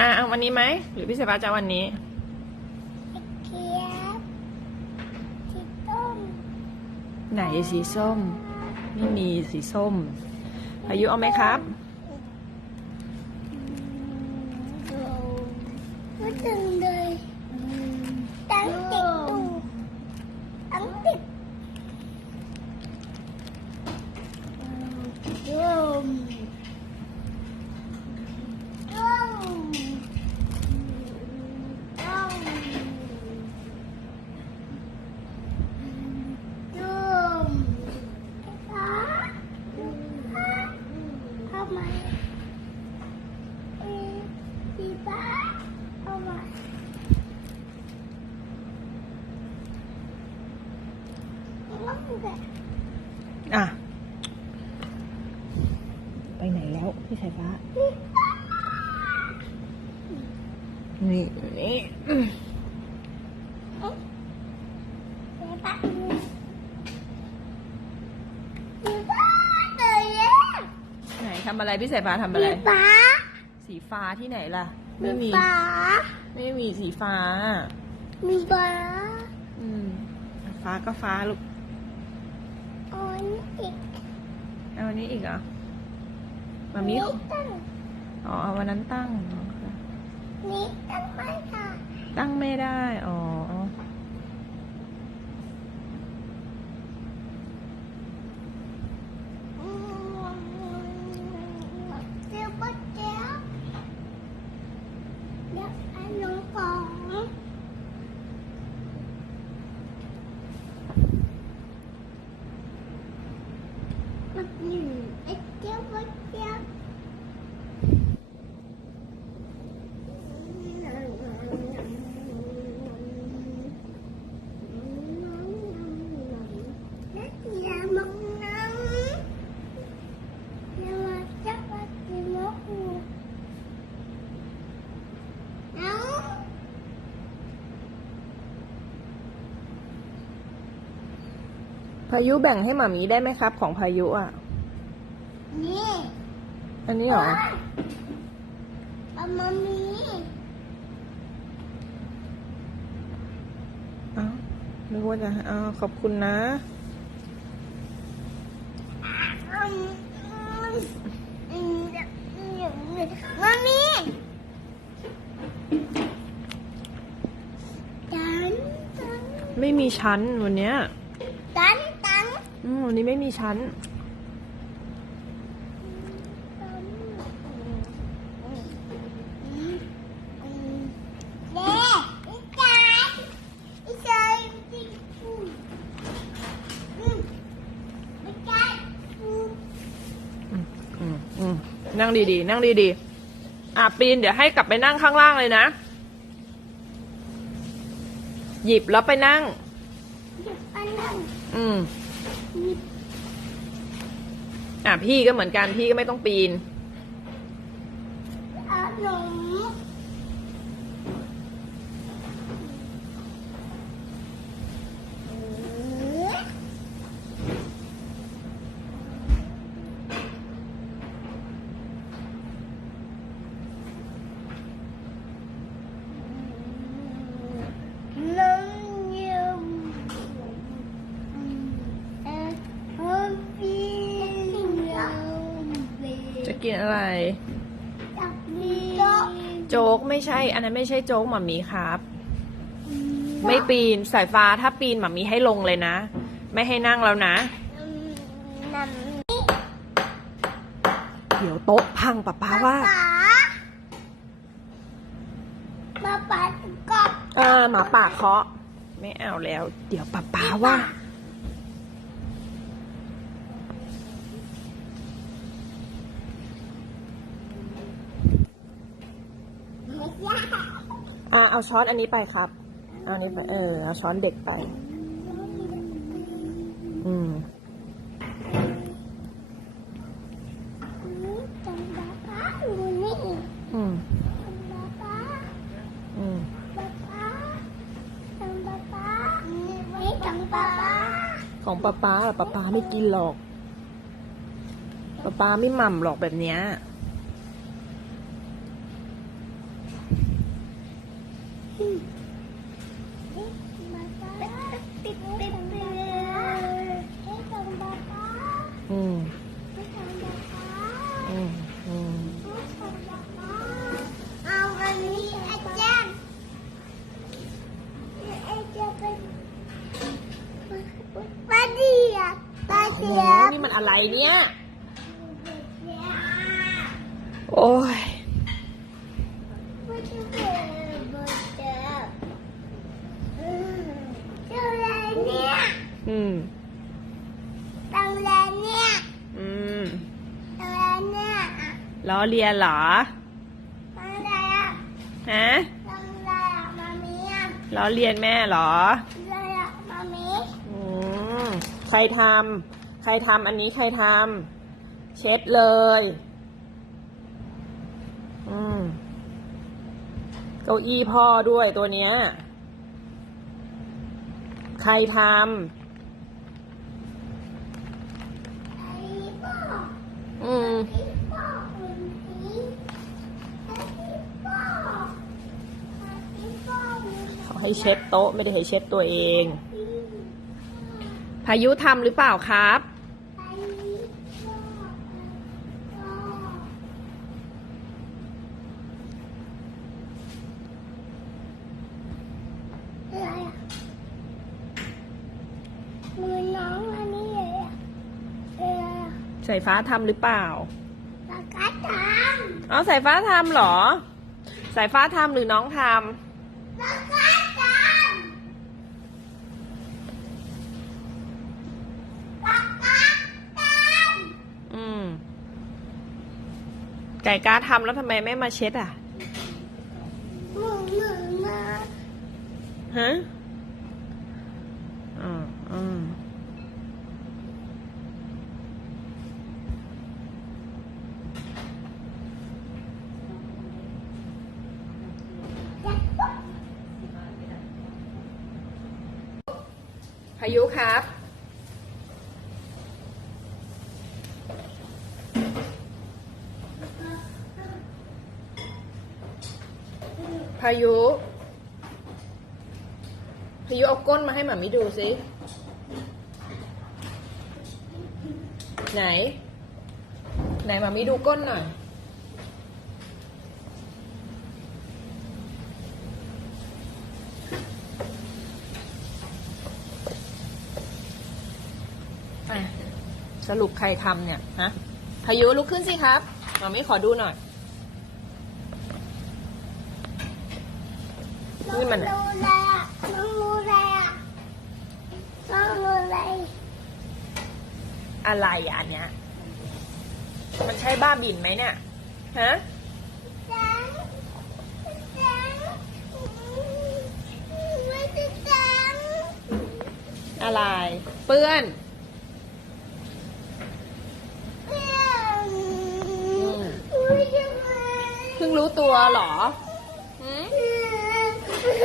เอาวันนี้ไหมหรือพี่สายฟ้าจะวันนี้เขียวสีส้มไหนสีส้มไม่มีสีส้มพายุเอาไหมครับไม่ถึงเลยตั้งติดตูตั้งติดร่มร่มร่มร่มฟ้าเข้ามาสีฟ้าเข้ามาร่มแบบ อ่ะไปไหนแล้วพี่สายฟ้านี่ไหนทำอะไรพี่สายฟ้าทำอะไรสีฟ้าที่ไหนล่ะไม่มีสีฟ้ามีฟ้าฟ้าก็ฟ้าลูกอ๋อนี่อีกเอาอันนี้อีกเหรอมามีอ๋อเอาวันนั้นตั้งนี่ตั้งไม่ค่ะตั้งไม่ได้อ๋อเดี๋ยวปะเดี๋ยวไอ้น้องของมันอยู่ไอ้เจ้าปะเดี๋ยวพายุแบ่งให้หมามีได้ไหมครับของพายุอ่ะนี่อันนี้เหรอเอามามีนึกว่าจะขอบคุณนะมามีไม่มีชั้นวันเนี้ยตันวันนี้ไม่มีชั้นนั่งดีๆนั่งดีๆปีนเดี๋ยวให้กลับไปนั่งข้างล่างเลยนะหยิบแล้วไปนั่งพี่ก็เหมือนกันพี่ก็ไม่ต้องปีนจะกินอะไรโจ๊กไม่ใช่อันนั้นไม่ใช่โจ๊กหม่ามีครับไม่ปีนสายฟ้าถ้าปีนหม่ามีให้ลงเลยนะไม่ให้นั่งแล้วนะเดี๋ยวโต๊ะพังป๊าว่าหมาป่าก็หมาป่าเคาะไม่เอาแล้วเดี๋ยวป๊าว่าเอาช้อนอันนี้ไปครับเอาอันนี้ไปเอาช้อนเด็กไปจังบ้าป้าอยู่นี่จังบ้าป้าจังบ้าป้าไม่จังบ้าป้าของป๊าไม่กินหรอกป๊าไม่หม่ำหรอกแบบเนี้ย อะไรเนี่ย โอ้ย อืม ตังแลนเนี่ย อืม ตังแลนเนี่ย ล้อเลียนเหรอ ตังแลน ฮะ ตังแลนมามีอ่ะ ล้อเลียนแม่เหรอ ตังแลนมามี อืม ใครทำ ใครทำอันนี้ใครทำ เช็ดเลย อืม เก้าอี้พ่อด้วยตัวเนี้ย ใครท ไอ้พ่อ ำ อืม ไอ้พ่อคนนี้ไอ้พ่อไอ้พ่อ เขาให้เช็ดโต๊ะไม่ได้ให้เช็ดตัวเอง พายุทำหรือเปล่าครับ ไอ้พ่ออะไรอ่ะมือน้องอันนี้เลยอ่ะอะไรอ่ะ สายฟ้าทำหรือเปล่า ปากกาตาม เอาสายฟ้าทำเหรอ สายฟ้าทำหรือน้องท ปากกาตามปากกาตาม ำ อืม ไก่กาทำแล้วทำไมไม่มาเช็ดอ่ะ มือมา ฮะ อืม อืม พายุครับ พายุ พายุเอาก้นมาให้หมามิดูสิ ไหน ไหนหมามิดูก้นหน่อย อ่ะสรุปใครทำเนี่ย ฮะ พายุลุกขึ้นสิครับหมามิขอดูหน่อย นี่มัน น้องรู้อะไรอ่ะน้องรู้อะไรอ่ะน้องรู้อะไร อะไรอ่ะอันเนี้ย มันใช่บ้าบินไหมเนี่ย ฮะ จังจังไม่ใช่จัง อะไร เปื้อน เพื่อนไม่ใช่ไหม เพิ่งรู้ตัวเหรอ ไ